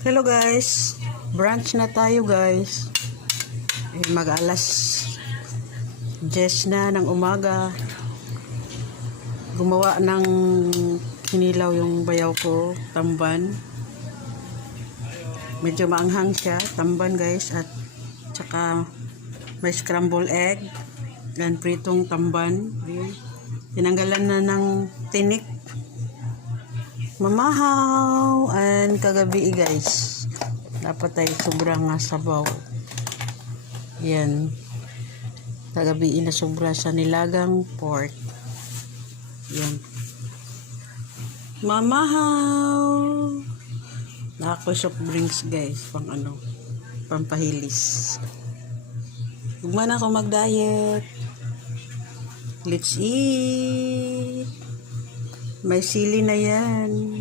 Hello guys, brunch na tayo guys. Mag-alas 10 na ng umaga. Gumawa ng kinilaw yung bayaw ko, tamban. Medyo maanghang siya, tamban guys, at saka may scrambled egg dan pritong tamban. Ayun. Tinanggalan na ng tinik. Mamahaw and kagabi guys, dapat ay sobrang sabaw. Yan, kagabi na sobra sa nilagang pork. Yan, mamahaw. Nako soft drinks guys, pang pampahilis. Gugman ako mag-diet. Let's eat. May sili na yan.